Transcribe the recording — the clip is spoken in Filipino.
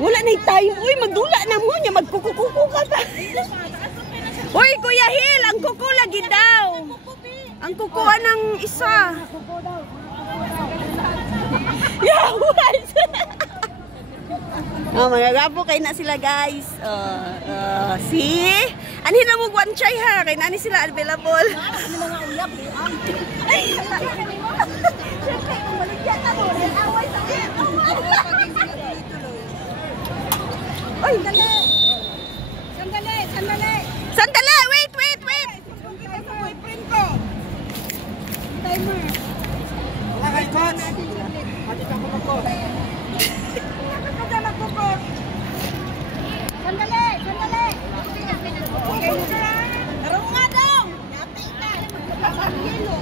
Wala na time. Uy, magdula na mo niya. Magkukukuku ka pa. Uy, Kuya Hil, ang kuko lagi daw. Ang kukuha ng isa. Yeah, what? Oh, mga gabo kay na sila guys. See? Anhin na mo one try ha. Kay nani sila available. Ano mga uyab? Ay, siyempre, umaligyan na mo. Away sa akin. Uy, dali. Sandali, sandali. Sandali, wait, wait, wait. Kita sa boyfriend ko. Timer. Wala kay coach. Pati ka kumukot. Sandali, sandali. Tarong nga daw. Yati na. Yelo.